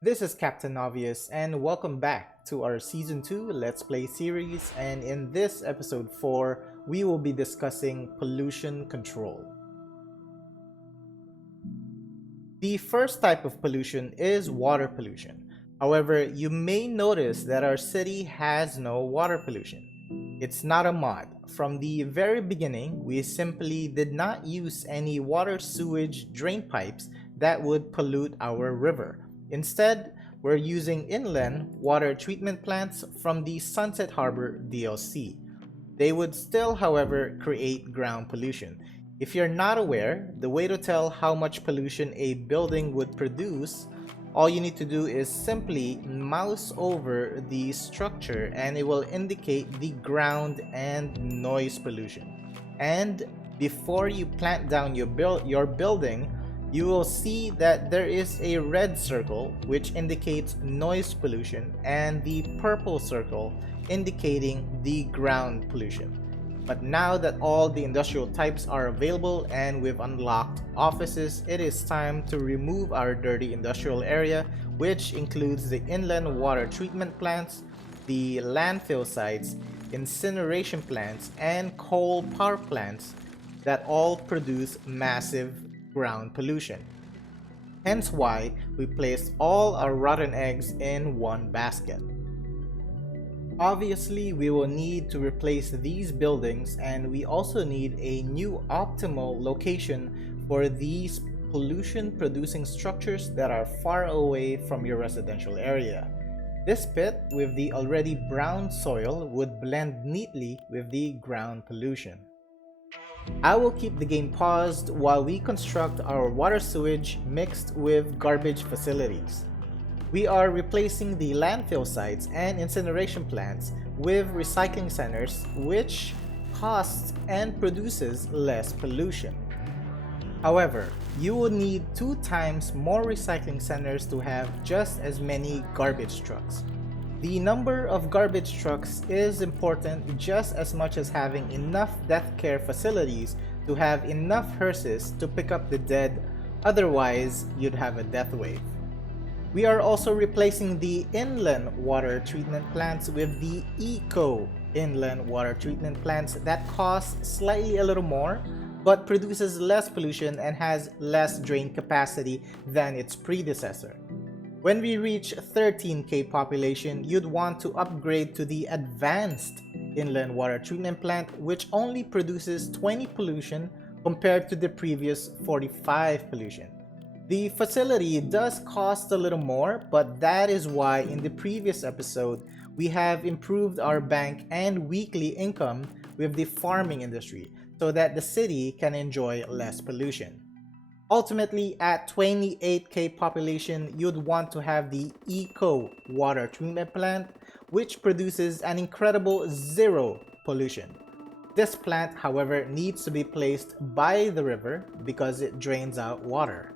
This is Captain Ahvious and welcome back to our Season 2 Let's Play series, and in this episode 4 we will be discussing pollution control. The first type of pollution is water pollution. However, you may notice that our city has no water pollution. It's not a mod. From the very beginning, we simply did not use any water sewage drain pipes that would pollute our river. Instead, we're using inland water treatment plants from the Sunset Harbor DLC. They would still, however, create ground pollution. If you're not aware, the way to tell how much pollution a building would produce, all you need to do is simply mouse over the structure and it will indicate the ground and noise pollution. And before you plant down your building, you will see that there is a red circle which indicates noise pollution and the purple circle indicating the ground pollution. But now that all the industrial types are available and we've unlocked offices, it is time to remove our dirty industrial area, which includes the inland water treatment plants, the landfill sites, incineration plants, and coal power plants that all produce massive ground pollution. Hence why we placed all our rotten eggs in one basket. Obviously, we will need to replace these buildings, and we also need a new optimal location for these pollution producing structures that are far away from your residential area. This pit with the already brown soil would blend neatly with the ground pollution. I will keep the game paused while we construct our water sewage mixed with garbage facilities. We are replacing the landfill sites and incineration plants with recycling centers, which costs and produces less pollution. However, you will need 2 times more recycling centers to have just as many garbage trucks. The number of garbage trucks is important just as much as having enough death care facilities to have enough hearses to pick up the dead, otherwise you'd have a death wave. We are also replacing the inland water treatment plants with the eco inland water treatment plants that cost slightly a little more but produces less pollution and has less drain capacity than its predecessor. When we reach 13k population, you'd want to upgrade to the advanced inland water treatment plant, which only produces 20 pollution compared to the previous 45 pollution. The facility does cost a little more, but that is why in the previous episode we have improved our bank and weekly income with the farming industry so that the city can enjoy less pollution. Ultimately, at 28k population, you'd want to have the eco water treatment plant, which produces an incredible 0 pollution. This plant, however, needs to be placed by the river because it drains out water.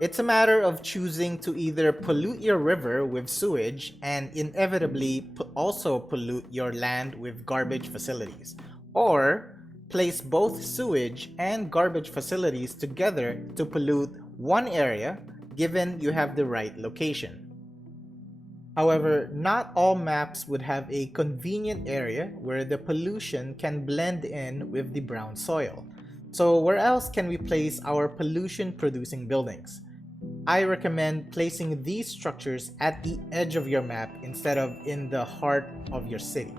It's a matter of choosing to either pollute your river with sewage and inevitably also pollute your land with garbage facilities, or place both sewage and garbage facilities together to pollute one area given you have the right location. However, not all maps would have a convenient area where the pollution can blend in with the brown soil. So where else can we place our pollution producing buildings? I recommend placing these structures at the edge of your map instead of in the heart of your city.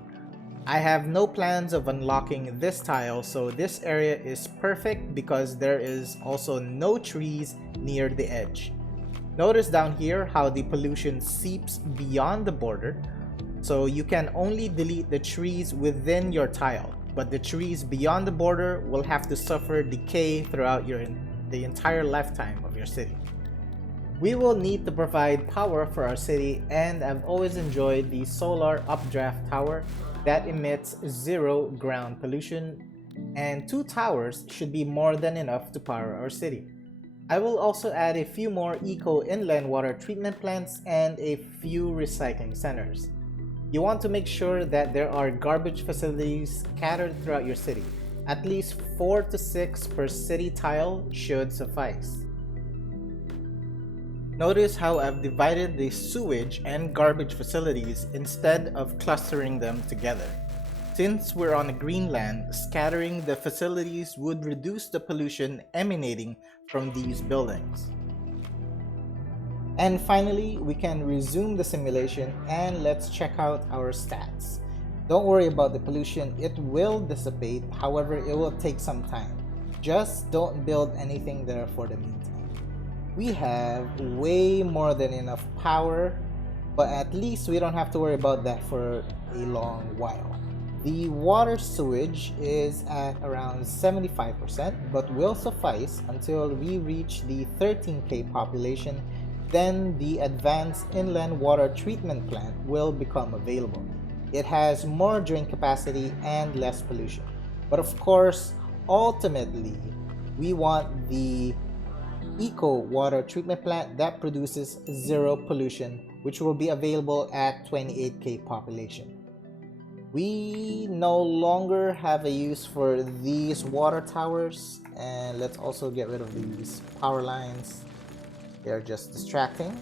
I have no plans of unlocking this tile, so this area is perfect because there is also no trees near the edge. Notice down here how the pollution seeps beyond the border, so you can only delete the trees within your tile, but the trees beyond the border will have to suffer decay throughout the entire lifetime of your city. We will need to provide power for our city, and I've always enjoyed the solar updraft tower that emits 0 ground pollution, and 2 towers should be more than enough to power our city. I will also add a few more eco inland water treatment plants and a few recycling centers. You want to make sure that there are garbage facilities scattered throughout your city. At least 4 to 6 per city tile should suffice. Notice how I've divided the sewage and garbage facilities instead of clustering them together. Since we're on a green land, scattering the facilities would reduce the pollution emanating from these buildings. And finally, we can resume the simulation and let's check out our stats. Don't worry about the pollution, it will dissipate, however it will take some time. Just don't build anything there for the meantime. We have way more than enough power, but at least we don't have to worry about that for a long while. The water sewage is at around 75%, but will suffice until we reach the 13K population. Then the advanced inland water treatment plant will become available. It has more drain capacity and less pollution. But of course, ultimately, we want the eco water treatment plant that produces zero pollution, which will be available at 28K population. We no longer have a use for these water towers, and let's also get rid of these power lines. They're just distracting.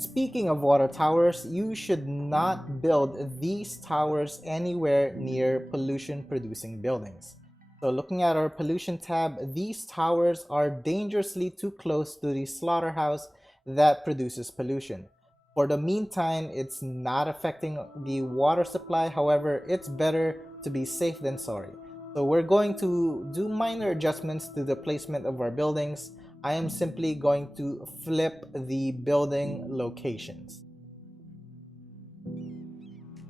Speaking of water towers, you should not build these towers anywhere near pollution producing buildings. So looking at our pollution tab, these towers are dangerously too close to the slaughterhouse that produces pollution. For the meantime, it's not affecting the water supply. However, it's better to be safe than sorry. So we're going to do minor adjustments to the placement of our buildings. I am simply going to flip the building locations.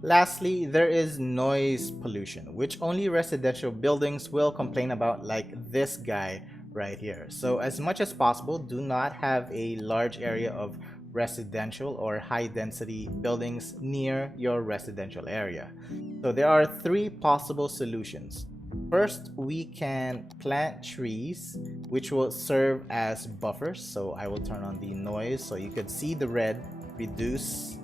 Lastly, there is noise pollution, which only residential buildings will complain about, like this guy right here. So as much as possible, do not have a large area of residential or high density buildings near your residential area. So there are three possible solutions. First, we can plant trees which will serve as buffers. So I will turn on the noise so you could see the red reduce.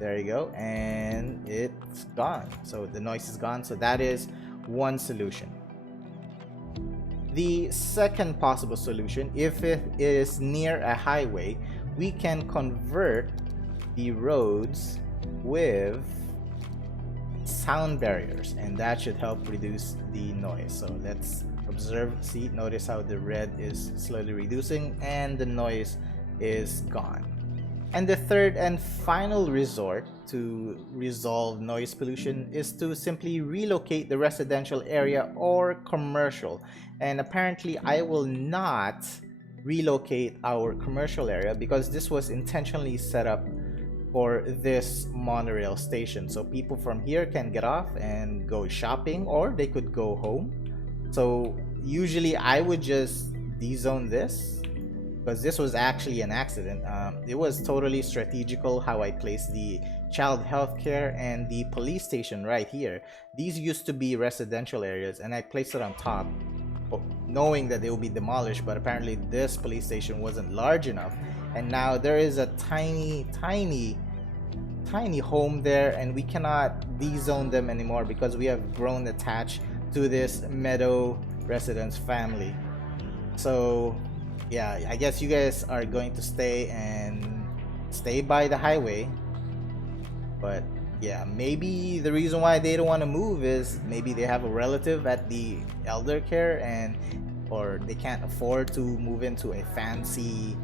There you go, and it's gone. So the noise is gone. So that is one solution. The second possible solution, if it is near a highway, we can convert the roads with sound barriers, and that should help reduce the noise. So let's observe, see, notice how the red is slowly reducing and the noise is gone. And the third and final resort to resolve noise pollution is to simply relocate the residential area or commercial. And apparently I will not relocate our commercial area because this was intentionally set up for this monorail station, so people from here can get off and go shopping, or they could go home. So usually I would just dezone this because this was actually an accident. It was totally strategical how I placed the child health care and the police station right here. These used to be residential areas and I placed it on top knowing that they will be demolished, but apparently this police station wasn't large enough, and now there is a tiny home there, and we cannot dezone them anymore because we have grown attached to this meadow residence family. So yeah, I guess you guys are going to stay by the highway, but yeah, maybe the reason why they don't want to move is maybe they have a relative at the elder care, and or they can't afford to move into a fancy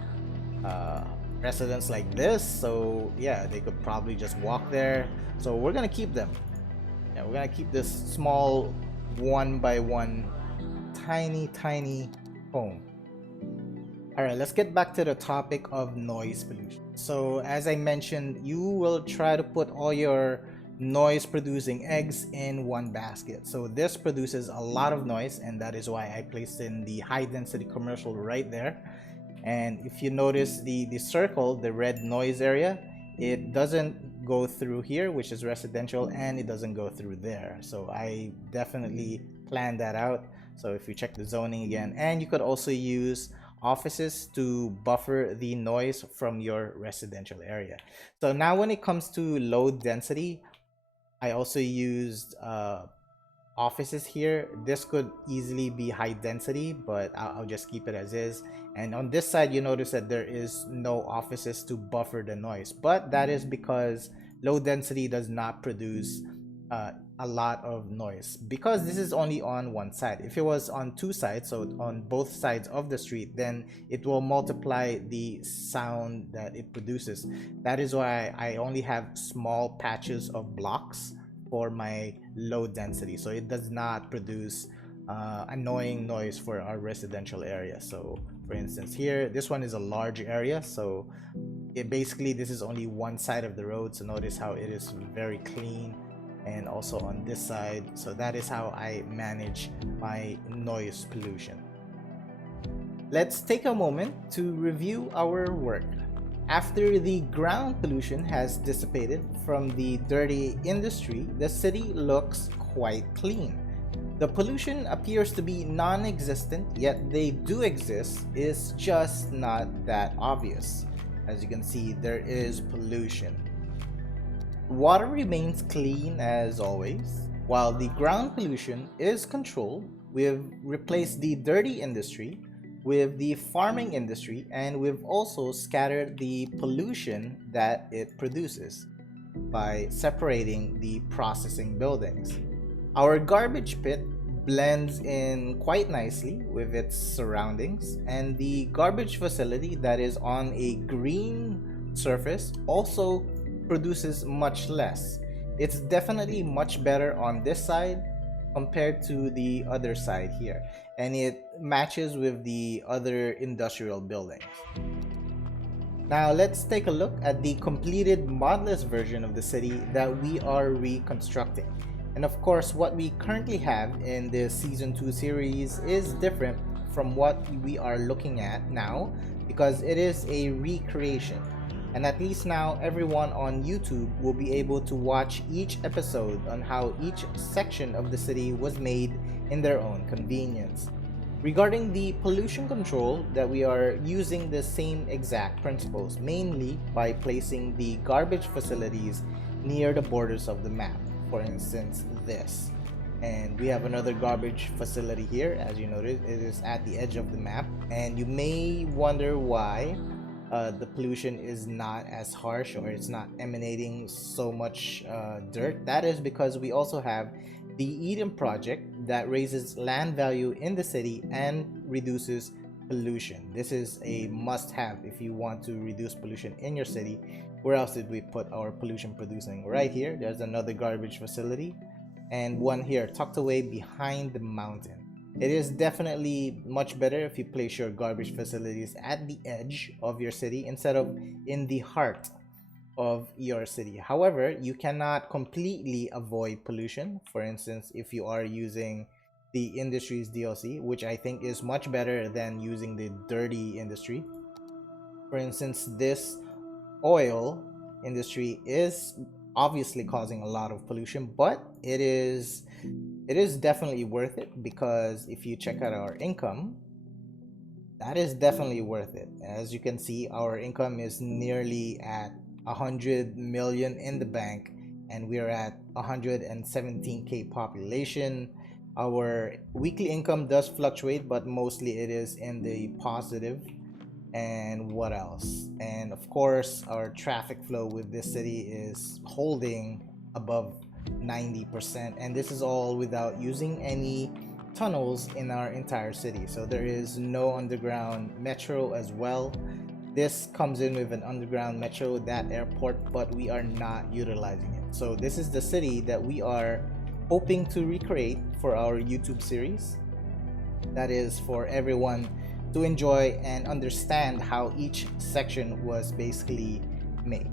residence like this. So yeah, they could probably just walk there. So we're gonna keep them. Yeah, we're gonna keep this small 1x1 tiny home. Alright, let's get back to the topic of noise pollution. So as I mentioned, you will try to put all your noise producing eggs in one basket. So this produces a lot of noise, and that is why I placed in the high density commercial right there. And if you notice the circle, the red noise area, it doesn't go through here, which is residential, and it doesn't go through there. So I definitely planned that out. So if you check the zoning again, and you could also use offices to buffer the noise from your residential area. So now when it comes to low density, I also used offices here. This could easily be high density, but I'll just keep it as is. And on this side, you notice that there is no offices to buffer the noise, but that is because low density does not produce a lot of noise, because this is only on one side. If it was on two sides, so on both sides of the street, then it will multiply the sound that it produces. That is why I only have small patches of blocks for my low density, so it does not produce annoying noise for our residential area. So for instance here, this one is a large area, so it basically, this is only one side of the road, so notice how it is very clean. And also on this side, so that is how I manage my noise pollution. Let's take a moment to review our work. After the ground pollution has dissipated from the dirty industry, the city looks quite clean. The pollution appears to be non-existent, yet they do exist. It's just not that obvious. As you can see, there is pollution. Water remains clean as always. While the ground pollution is controlled, we've replaced the dirty industry with the farming industry, and we've also scattered the pollution that it produces by separating the processing buildings. Our garbage pit blends in quite nicely with its surroundings, and the garbage facility that is on a green surface also produces much less. It's definitely much better on this side compared to the other side here, and it matches with the other industrial buildings. Now let's take a look at the completed modless version of the city that we are reconstructing. And of course, what we currently have in the season 2 series is different from what we are looking at now, because it is a recreation. And at least now everyone on YouTube will be able to watch each episode on how each section of the city was made in their own convenience. Regarding the pollution control, that we are using the same exact principles, mainly by placing the garbage facilities near the borders of the map. For instance, this. And we have another garbage facility here. As you notice, it is at the edge of the map. And you may wonder why the pollution is not as harsh, or it's not emanating so much dirt. That is because we also have the Eden project that raises land value in the city and reduces pollution. This is a must-have if you want to reduce pollution in your city. Where else did we put our pollution producing? Right here, there's another garbage facility, and one here tucked away behind the mountain. It is definitely much better if you place your garbage facilities at the edge of your city instead of in the heart of your city. However, you cannot completely avoid pollution. For instance, if you are using the industry's DLC, which I think is much better than using the dirty industry. For instance, this oil industry is obviously causing a lot of pollution, but it is definitely worth it, because if you check out our income, that is definitely worth it. As you can see, our income is nearly at 100 million in the bank, and we're at 117k population. Our weekly income does fluctuate, but mostly it is in the positive. And what else? And of course, our traffic flow with this city is holding above 90%, and this is all without using any tunnels in our entire city. So there is no underground metro as well. This comes in with an underground metro, that airport, but we are not utilizing it. So this is the city that we are hoping to recreate for our YouTube series. That is for everyone to enjoy and understand how each section was basically made.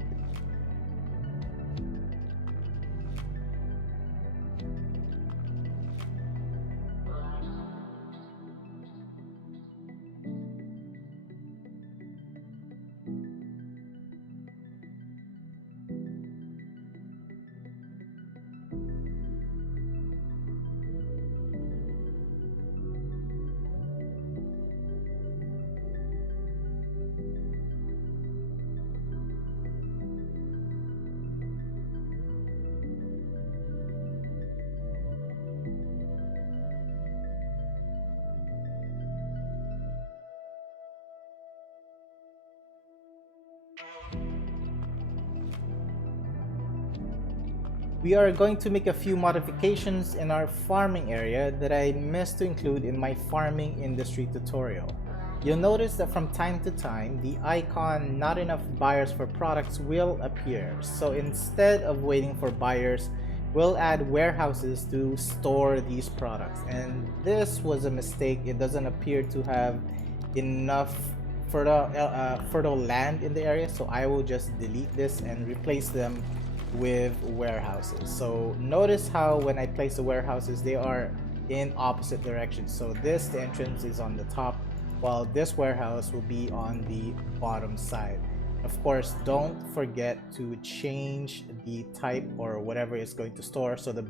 We are going to make a few modifications in our farming area that I missed to include in my farming industry tutorial. You'll notice that from time to time, the icon "not enough buyers for products" will appear. So instead of waiting for buyers, we'll add warehouses to store these products. And this was a mistake. It doesn't appear to have enough fertile land in the area, so I will just delete this and replace them with warehouses. So notice how when I place the warehouses, they are in opposite directions. So the entrance is on the top, while this warehouse will be on the bottom side. Of course, don't forget to change the type or whatever it's going to store. So the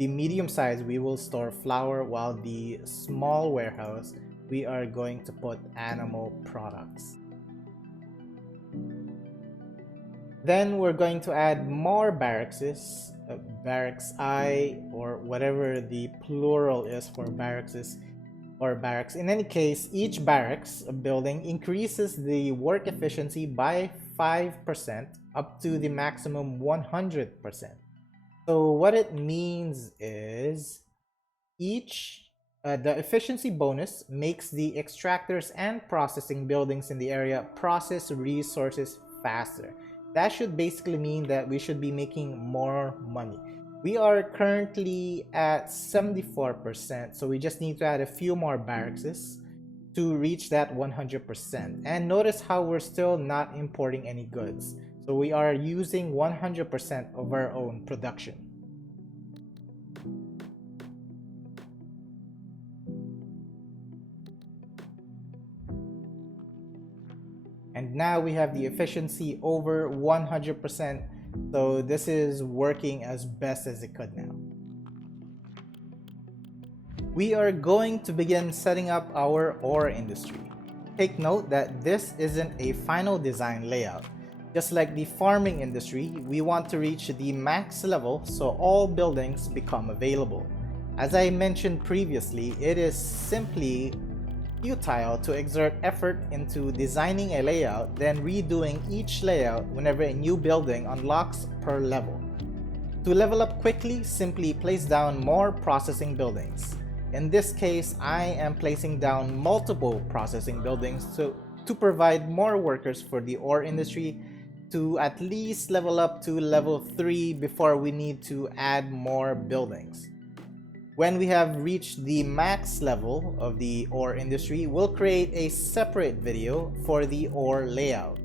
medium size, we will store flour, while the small warehouse, we are going to put animal products. Then we're going to add more barracks, barracks I, or whatever the plural is for barracks, or barracks. In any case, each barracks building increases the work efficiency by 5% up to the maximum 100%. So what it means is the efficiency bonus makes the extractors and processing buildings in the area process resources faster. That should basically mean that we should be making more money. We are currently at 74%, so we just need to add a few more barracks to reach that 100%. And notice how we're still not importing any goods. So we are using 100% of our own production. And now we have the efficiency over 100%, so this is working as best as it could now. We are going to begin setting up our ore industry. Take note that this isn't a final design layout. Just like the farming industry, we want to reach the max level so all buildings become available. As I mentioned previously, it is simply futile to exert effort into designing a layout, then redoing each layout whenever a new building unlocks per level. To level up quickly, simply place down more processing buildings. In this case, I am placing down multiple processing buildings to provide more workers for the ore industry to at least level up to level 3 before we need to add more buildings. When we have reached the max level of the ore industry, we'll create a separate video for the ore layout.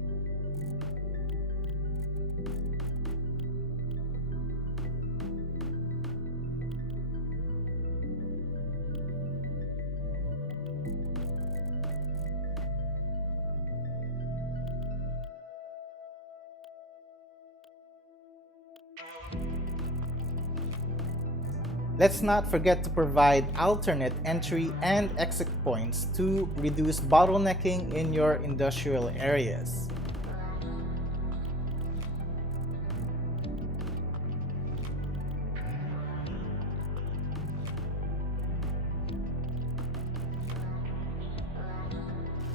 Let's not forget to provide alternate entry and exit points to reduce bottlenecking in your industrial areas.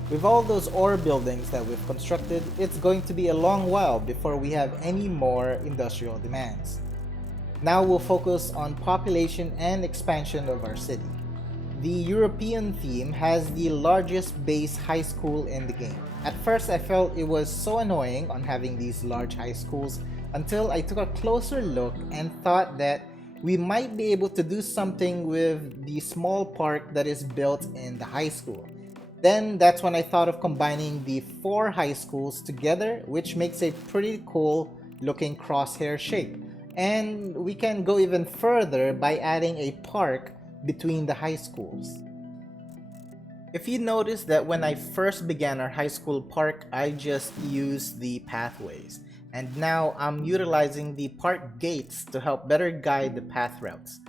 With all those ore buildings that we've constructed, it's going to be a long while before we have any more industrial demands. Now we'll focus on population and expansion of our city. The European theme has the largest base high school in the game. At first I felt it was so annoying on having these large high schools until I took a closer look and thought that we might be able to do something with the small park that is built in the high school. Then that's when I thought of combining the 4 high schools together, which makes a pretty cool looking crosshair shape. And we can go even further by adding a park between the high schools. If you notice that when I first began our high school park, I just used the pathways. And now I'm utilizing the park gates to help better guide the path routes.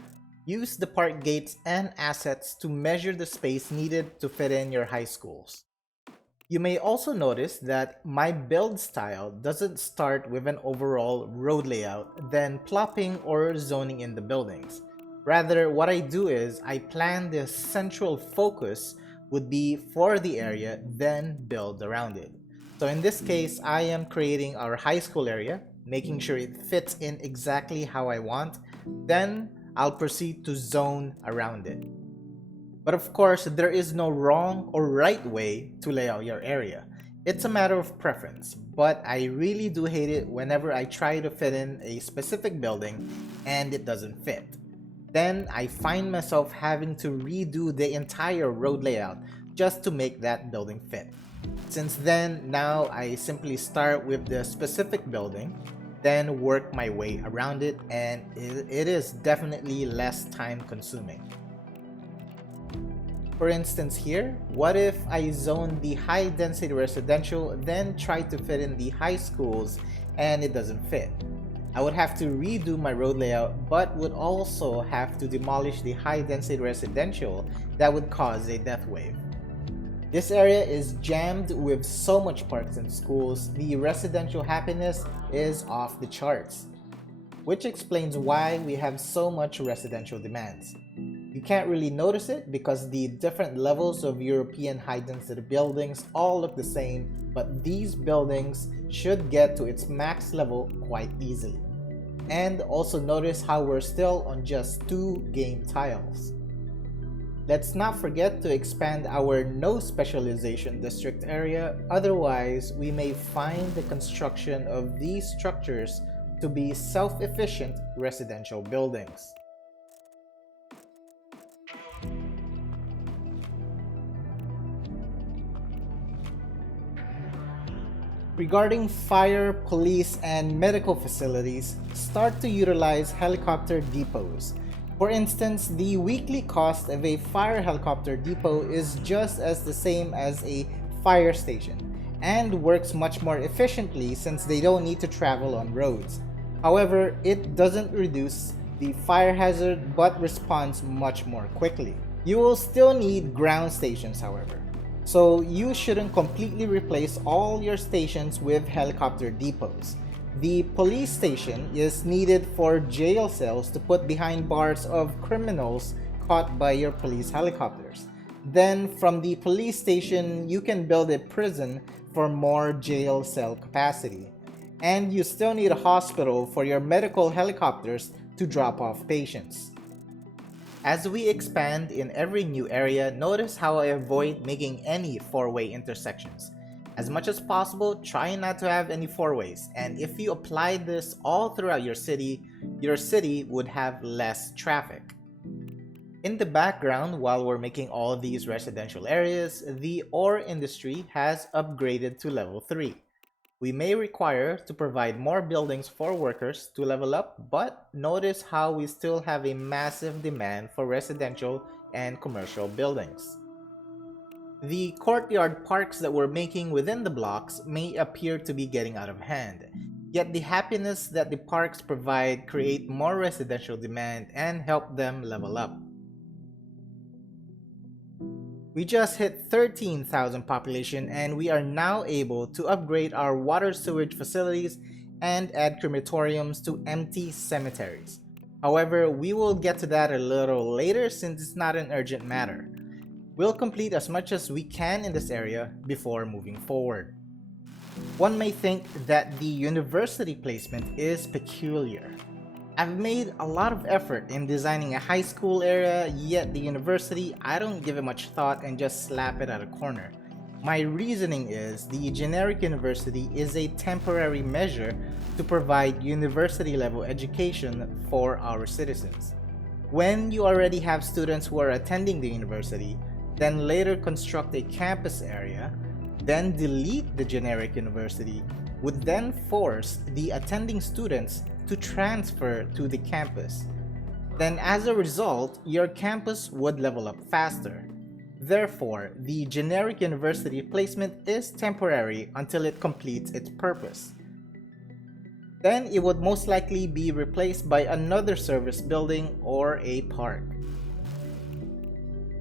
Use the park gates and assets to measure the space needed to fit in your high schools. You may also notice that my build style doesn't start with an overall road layout, then plopping or zoning in the buildings. Rather, what I do is I plan the central focus would be for the area, then build around it. So in this case, I am creating our high school area, making sure it fits in exactly how I want. Then I'll proceed to zone around it. But of course, there is no wrong or right way to lay out your area. It's a matter of preference, but I really do hate it whenever I try to fit in a specific building and it doesn't fit. Then I find myself having to redo the entire road layout just to make that building fit. Since then, now I simply start with the specific building, then work my way around it, and it is definitely less time consuming. For instance here, what if I zone the high density residential then try to fit in the high schools and it doesn't fit? I would have to redo my road layout but would also have to demolish the high density residential that would cause a death wave. This area is jammed with so much parks and schools, the residential happiness is off the charts, which explains why we have so much residential demands. You can't really notice it because the different levels of European high-density buildings all look the same, but these buildings should get to its max level quite easily. And also notice how we're still on just 2 game tiles. Let's not forget to expand our no specialization district area, otherwise we may find the construction of these structures to be self-efficient residential buildings. Regarding fire, police, and medical facilities, start to utilize helicopter depots. For instance, the weekly cost of a fire helicopter depot is just as the same as a fire station, and works much more efficiently since they don't need to travel on roads. However, it doesn't reduce the fire hazard but responds much more quickly. You will still need ground stations, however. So you shouldn't completely replace all your stations with helicopter depots. The police station is needed for jail cells to put behind bars of criminals caught by your police helicopters. Then from the police station, you can build a prison for more jail cell capacity. And you still need a hospital for your medical helicopters to drop off patients. As we expand in every new area, notice how I avoid making any 4-way intersections. As much as possible, try not to have any 4-ways, and if you apply this all throughout your city would have less traffic. In the background, while we're making all these residential areas, the ore industry has upgraded to level 3. We may require to provide more buildings for workers to level up, but notice how we still have a massive demand for residential and commercial buildings. The courtyard parks that we're making within the blocks may appear to be getting out of hand, yet the happiness that the parks provide create more residential demand and help them level up. We just hit 13,000 population and we are now able to upgrade our water sewage facilities and add crematoriums to empty cemeteries. However, we will get to that a little later since it's not an urgent matter. We'll complete as much as we can in this area before moving forward. One may think that the university placement is peculiar. I've made a lot of effort in designing a high school area, yet the university, I don't give it much thought and just slap it at a corner. My reasoning is the generic university is a temporary measure to provide university level education for our citizens. When you already have students who are attending the university, then later construct a campus area, then delete the generic university, would then force the attending students to transfer to the campus. Then as a result, your campus would level up faster. Therefore, the generic university placement is temporary until it completes its purpose. Then it would most likely be replaced by another service building or a park.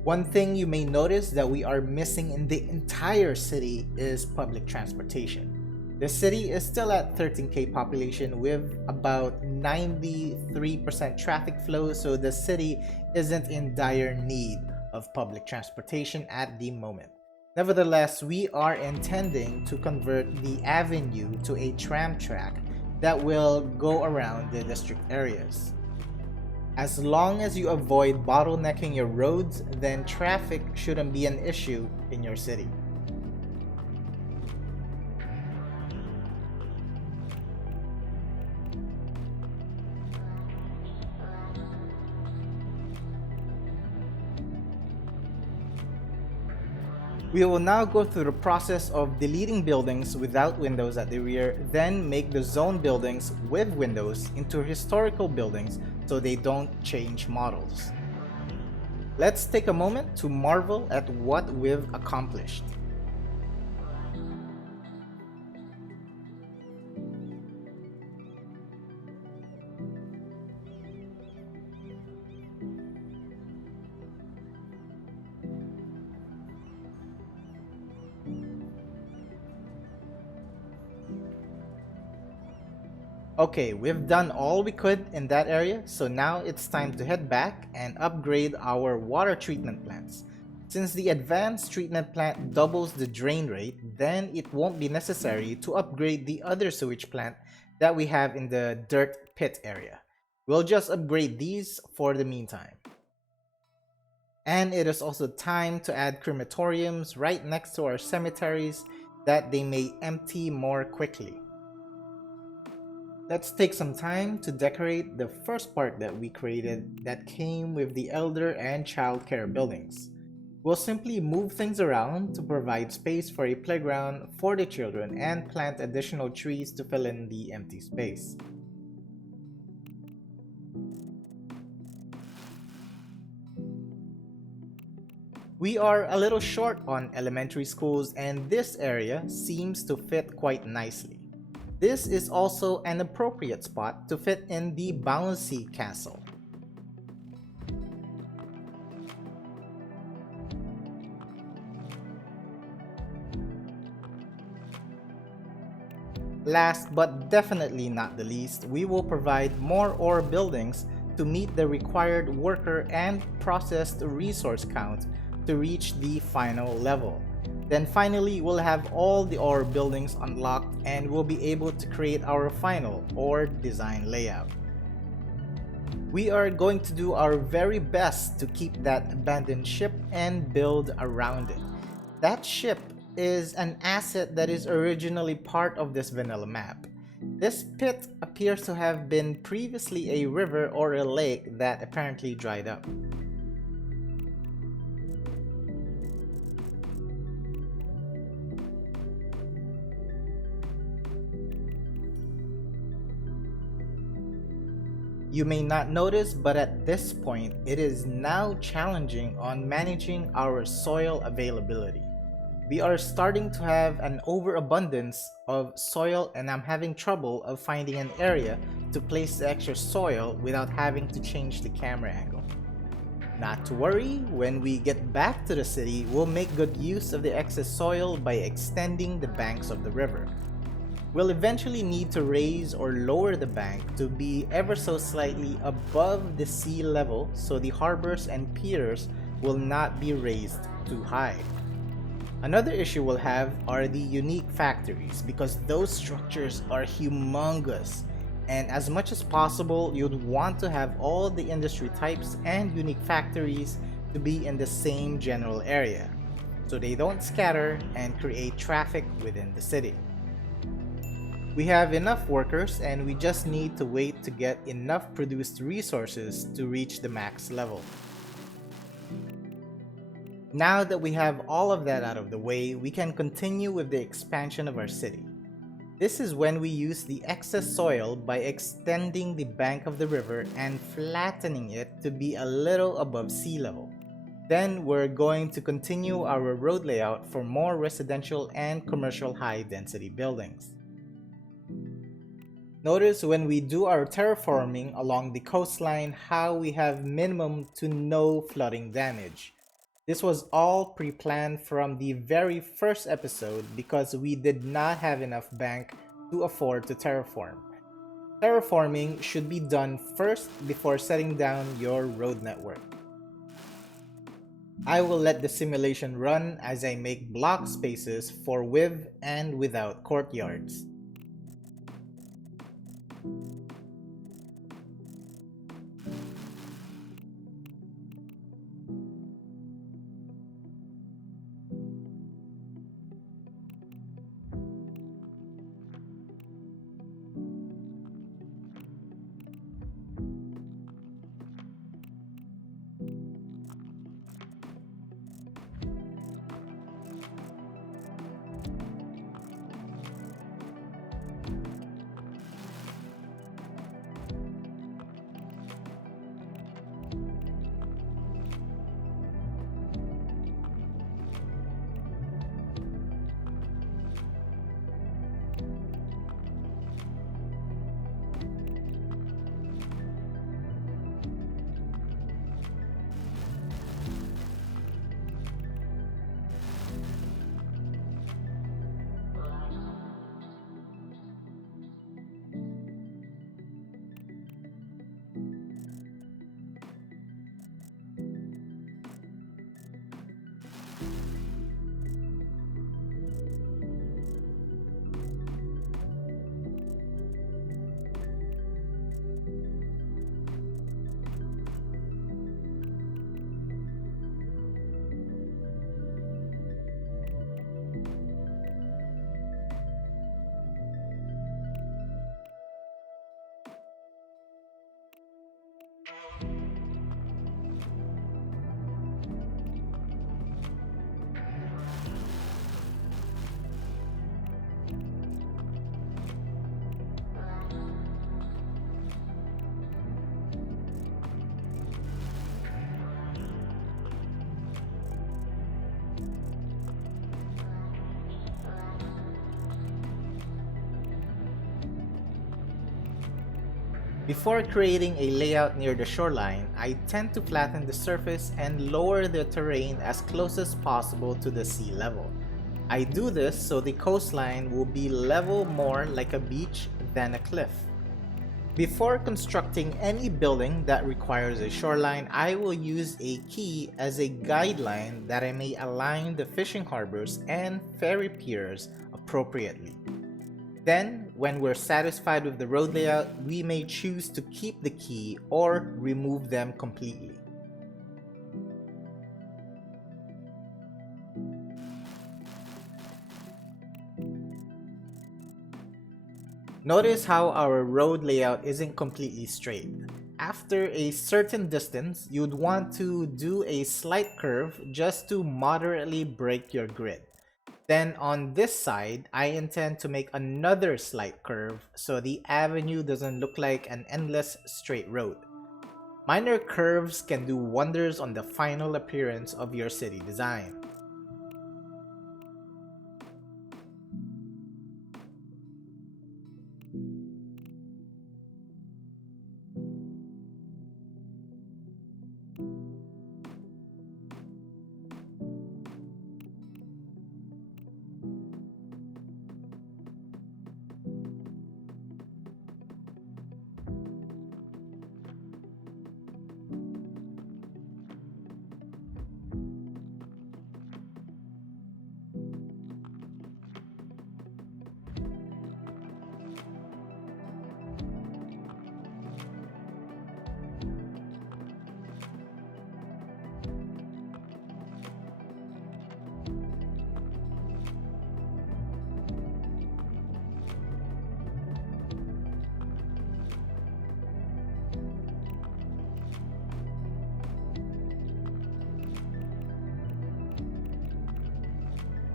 One thing you may notice that we are missing in the entire city is public transportation. The city is still at 13K population with about 93% traffic flow, so the city isn't in dire need of public transportation at the moment. Nevertheless, we are intending to convert the avenue to a tram track that will go around the district areas. As long as you avoid bottlenecking your roads, then traffic shouldn't be an issue in your city. We will now go through the process of deleting buildings without windows at the rear, then make the zone buildings with windows into historical buildings so they don't change models. Let's take a moment to marvel at what we've accomplished. Okay, we've done all we could in that area, so now it's time to head back and upgrade our water treatment plants. Since the advanced treatment plant doubles the drain rate, then it won't be necessary to upgrade the other sewage plant that we have in the dirt pit area. We'll just upgrade these for the meantime. And it is also time to add crematoriums right next to our cemeteries that they may empty more quickly. Let's take some time to decorate the first part that we created that came with the elder and childcare buildings. We'll simply move things around to provide space for a playground for the children and plant additional trees to fill in the empty space. We are a little short on elementary schools, and this area seems to fit quite nicely. This is also an appropriate spot to fit in the bouncy castle. Last but definitely not the least, we will provide more ore buildings to meet the required worker and processed resource count to reach the final level. Then finally, we'll have all the ore buildings unlocked and we'll be able to create our final ore design layout. We are going to do our very best to keep that abandoned ship and build around it. That ship is an asset that is originally part of this vanilla map. This pit appears to have been previously a river or a lake that apparently dried up. You may not notice, but at this point, it is now challenging on managing our soil availability. We are starting to have an overabundance of soil and I'm having trouble of finding an area to place the extra soil without having to change the camera angle. Not to worry, when we get back to the city, we'll make good use of the excess soil by extending the banks of the river. We'll eventually need to raise or lower the bank to be ever so slightly above the sea level so the harbors and piers will not be raised too high. Another issue we'll have are the unique factories because those structures are humongous, and as much as possible you'd want to have all the industry types and unique factories to be in the same general area so they don't scatter and create traffic within the city. We have enough workers and we just need to wait to get enough produced resources to reach the max level. Now that we have all of that out of the way, we can continue with the expansion of our city. This is when we use the excess soil by extending the bank of the river and flattening it to be a little above sea level. Then we're going to continue our road layout for more residential and commercial high-density buildings. Notice when we do our terraforming along the coastline how we have minimum to no flooding damage. This was all pre-planned from the very first episode because we did not have enough bank to afford to terraform. Terraforming should be done first before setting down your road network. I will let the simulation run as I make block spaces for with and without courtyards. Before creating a layout near the shoreline, I tend to flatten the surface and lower the terrain as close as possible to the sea level. I do this so the coastline will be level more like a beach than a cliff. Before constructing any building that requires a shoreline, I will use a key as a guideline that I may align the fishing harbors and ferry piers appropriately. Then, when we're satisfied with the road layout, we may choose to keep the key or remove them completely. Notice how our road layout isn't completely straight. After a certain distance, you'd want to do a slight curve just to moderately break your grid. Then on this side, I intend to make another slight curve so the avenue doesn't look like an endless straight road. Minor curves can do wonders on the final appearance of your city design.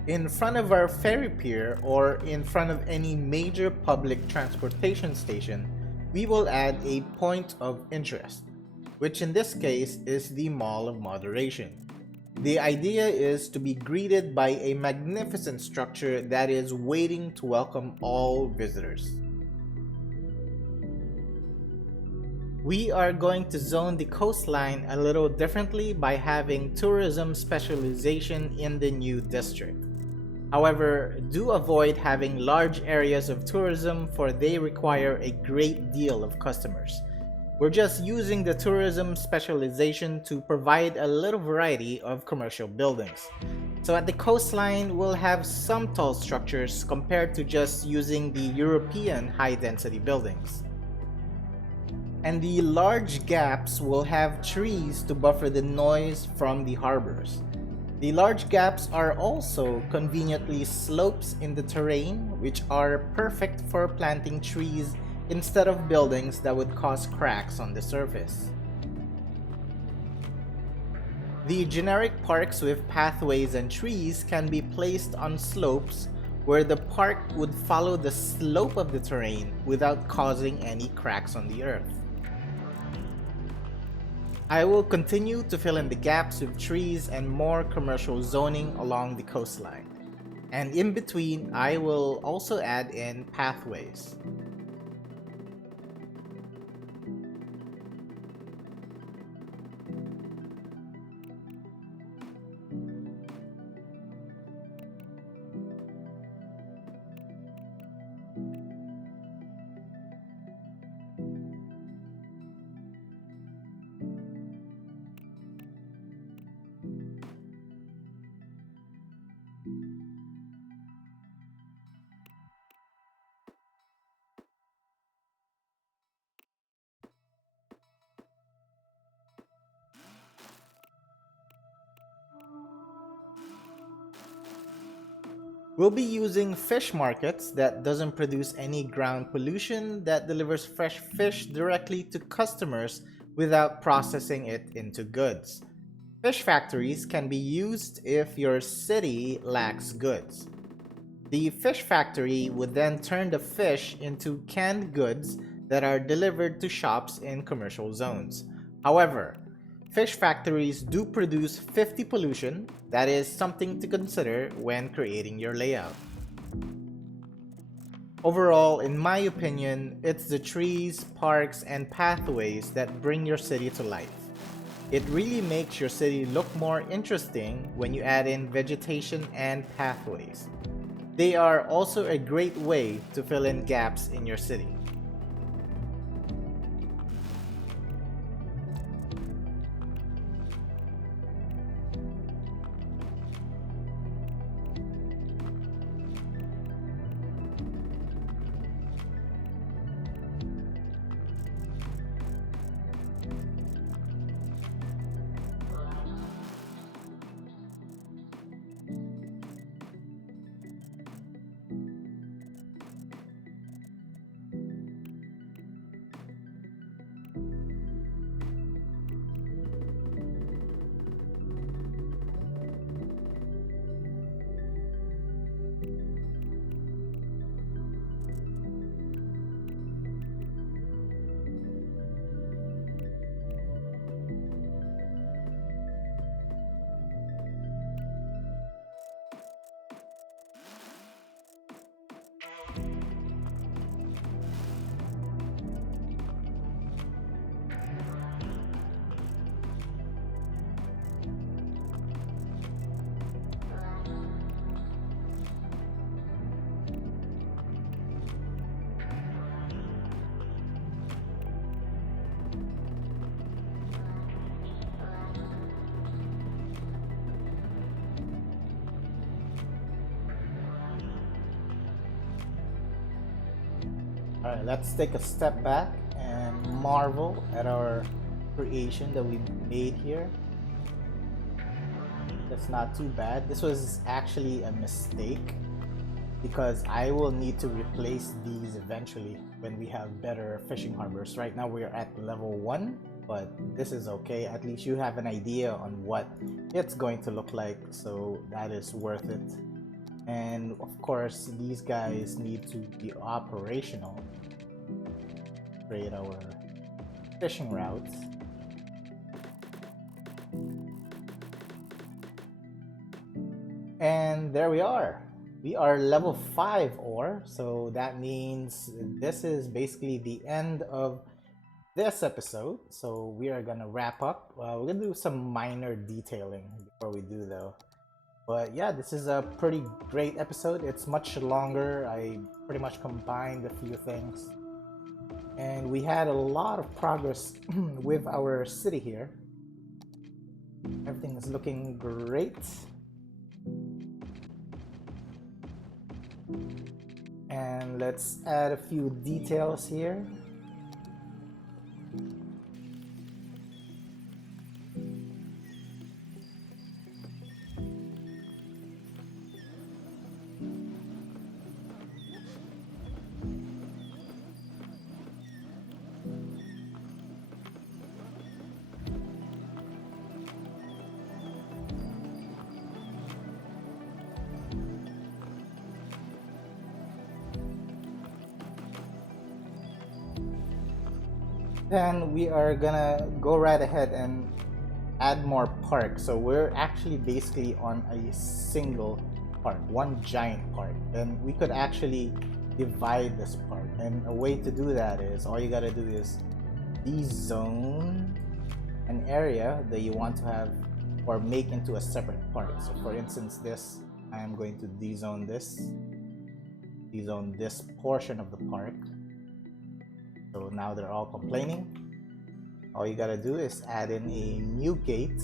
In front of our ferry pier or in front of any major public transportation station, we will add a point of interest, which in this case is the Mall of Moderation. The idea is to be greeted by a magnificent structure that is waiting to welcome all visitors. We are going to zone the coastline a little differently by having tourism specialization in the new district. However, do avoid having large areas of tourism for they require a great deal of customers. We're just using the tourism specialization to provide a little variety of commercial buildings. So at the coastline, we'll have some tall structures compared to just using the European high-density buildings. And the large gaps will have trees to buffer the noise from the harbors. The large gaps are also conveniently slopes in the terrain, which are perfect for planting trees instead of buildings that would cause cracks on the surface. The generic parks with pathways and trees can be placed on slopes where the park would follow the slope of the terrain without causing any cracks on the earth. I will continue to fill in the gaps with trees and more commercial zoning along the coastline. And in between, I will also add in pathways. We'll be using fish markets that doesn't produce any ground pollution, that delivers fresh fish directly to customers without processing it into goods. Fish factories can be used if your city lacks goods. The fish factory would then turn the fish into canned goods that are delivered to shops in commercial zones. However, fish factories do produce 50 pollution. That is something to consider when creating your layout. Overall, in my opinion, it's the trees, parks, and pathways that bring your city to life. It really makes your city look more interesting when you add in vegetation and pathways. They are also a great way to fill in gaps in your city. Alright, let's take a step back and marvel at our creation that we made here. That's not too bad. This was actually a mistake because I will need to replace these eventually when we have better fishing harbors. Right now we're at level 1, but this is okay. At least you have an idea on what it's going to look like, so that is worth it. And of course, these guys need to be operational. Create our fishing routes. And there we are. We are level 5 ore, so that means this is basically the end of this episode. So we are gonna wrap up. We're gonna do some minor detailing before we do though. But yeah, this is a pretty great episode. It's much longer. I pretty much combined a few things. And we had a lot of progress with our city here. Everything is looking great. And let's add a few details here. Then we are gonna go right ahead and add more parks. So we're actually basically on a single park, one giant park. And we could actually divide this park. And a way to do that is all you gotta do is dezone an area that you want to have or make into a separate park. So for instance, this, I am going to dezone this portion of the park. So now they're all complaining. All you gotta do is add in a new gate.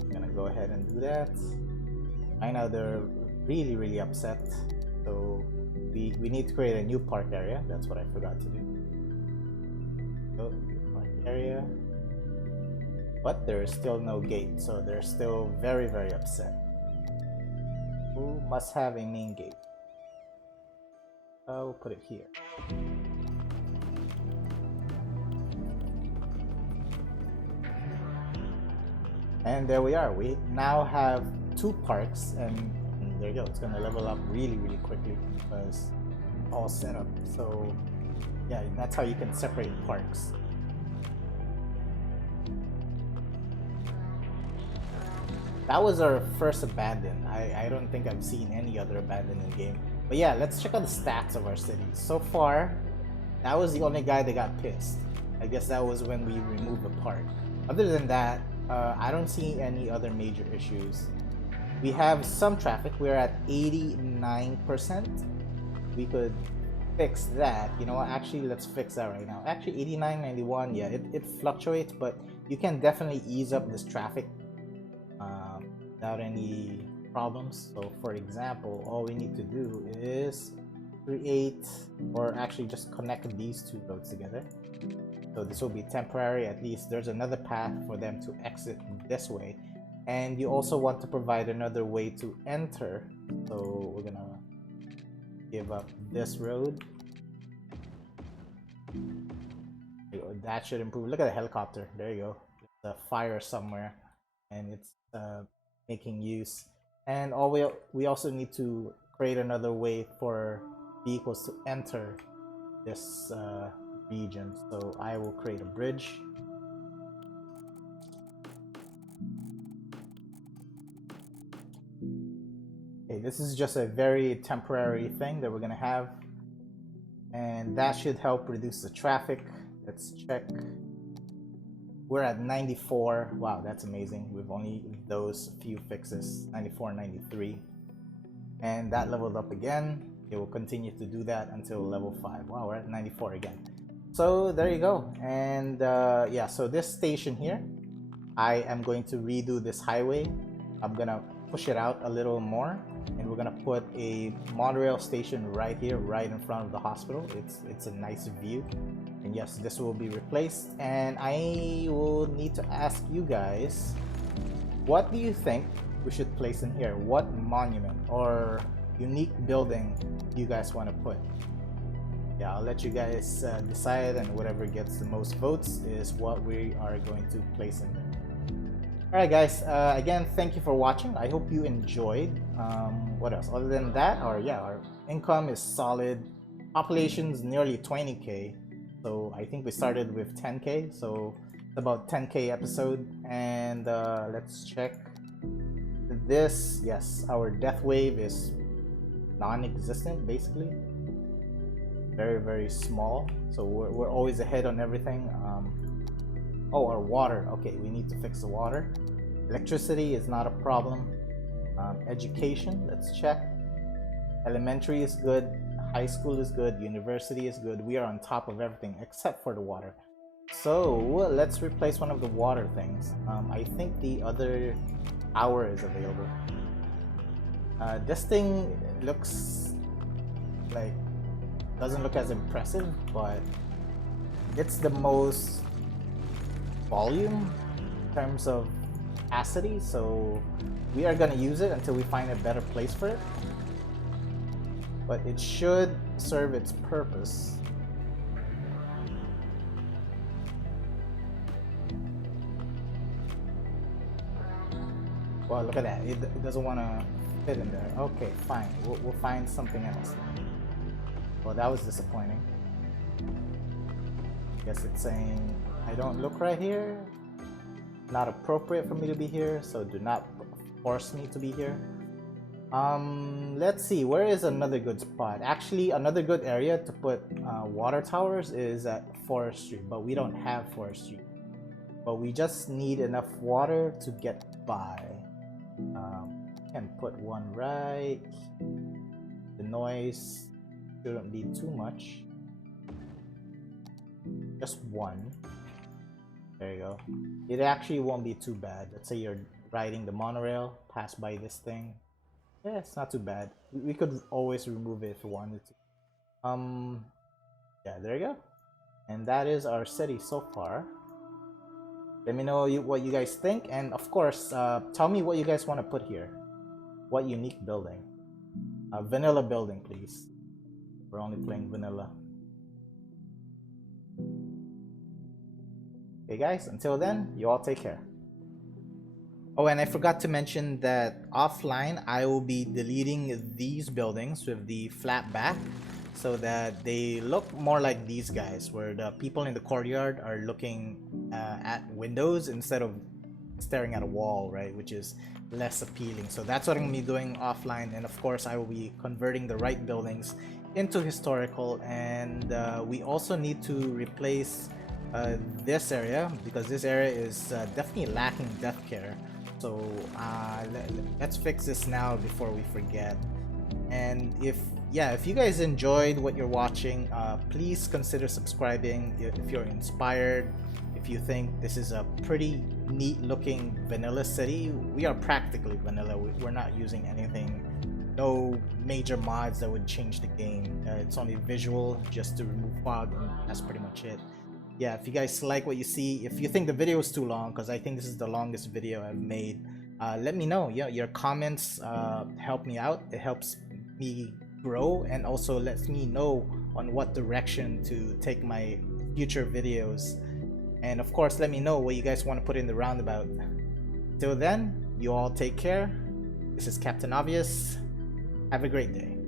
I'm gonna go ahead and do that. Right now they're really upset. So we need to create a new park area. That's what I forgot to do. So new park area. But there is still no gate, so they're still very upset. Who must have a main gate? I'll put it here. And there we are. We now have 2 parks, and there you go. It's gonna level up really quickly because it's all set up. So yeah, that's how you can separate parks. That was our first abandon. I don't think I've seen any other abandon in the game. But yeah, let's check out the stats of our city. So far, that was the only guy that got pissed. I guess that was when we removed the park. Other than that, I don't see any other major issues. We have some traffic. We're at 89%. We could fix that. You know what? Actually, let's fix that right now. Actually, 89, 91. Yeah, it fluctuates, but you can definitely ease up this traffic without any problems. So for example, all we need to do is create, or actually just connect these 2 roads together. So this will be temporary. At least there's another path for them to exit this way. And you also want to provide another way to enter. So we're gonna give up this road. That should improve. Look at the helicopter. There you go. There's a fire somewhere, and it's making use. And we also need to create another way for vehicles to enter this region. So I will create a bridge. Okay, this is just a very temporary thing that we're gonna have, and that should help reduce the traffic. Let's check. We're at 94. Wow, that's amazing. We've only those few fixes, 94, 93. And that leveled up again. It will continue to do that until level 5. Wow, we're at 94 again. So there you go. And yeah, so this station here, I am going to redo this highway. I'm gonna push it out a little more, and we're gonna put a monorail station right here, right in front of the hospital. It's a nice view. And yes, this will be replaced. And I will need to ask you guys, what do you think we should place in here? What monument or unique building do you guys want to put? Yeah, I'll let you guys decide, and whatever gets the most votes is what we are going to place in there. Alright guys, again, thank you for watching. I hope you enjoyed. What else? Other than that, our income is solid. Population's nearly 20k. So I think we started with 10k, so it's about 10k episode. And let's check this. Yes, our death wave is non-existent, basically. Very small. So we're always ahead on everything. Oh, our water. Okay, we need to fix the water. Electricity is not a problem. Education, let's check. Elementary is good. High school is good. University is good. We are on top of everything except for the water. So let's replace one of the water things. I think the other tower is available. This thing looks like, doesn't look as impressive, but it's the most volume in terms of capacity, so we are gonna use it until we find a better place for it. But it should serve its purpose. Well, look at that. It doesn't want to fit in there. Okay, fine. We'll find something else. Well, that was disappointing. Guess it's saying I don't look right here. Not appropriate for me to be here, so do not force me to be here. Let's see, where is another good spot? Actually, another good area to put water towers is at forestry, but we don't have forestry. But we just need enough water to get by. Can put one right. The noise shouldn't be too much. Just one. There you go. It actually won't be too bad. Let's say you're riding the monorail, pass by this thing. Yeah, it's not too bad. We could always remove it if we wanted to. Yeah, there you go. And that is our city so far. Let me know what you guys think, and of course, tell me what you guys want to put here. What unique building? Vanilla building, please. We're only playing vanilla. Okay guys, until then, you all take care. Oh, and I forgot to mention that offline, I will be deleting these buildings with the flat back so that they look more like these guys, where the people in the courtyard are looking at windows instead of staring at a wall, right? Which is less appealing. So that's what I'm going to be doing offline, and of course I will be converting the right buildings into historical, and we also need to replace this area because this area is definitely lacking death care. So let's fix this now before we forget. And if you guys enjoyed what you're watching, please consider subscribing if you're inspired. If you think this is a pretty neat looking vanilla city, we are practically vanilla. We're not using anything, no major mods that would change the game. It's only visual, just to remove fog, and that's pretty much it. Yeah, if you guys like what you see, if you think the video is too long, because I think this is the longest video I've made, let me know. Yeah, your comments help me out. It helps me grow, and also lets me know on what direction to take my future videos. And of course, let me know what you guys want to put in the roundabout. Till then, you all take care. This is Captain Ahvious. Have a great day.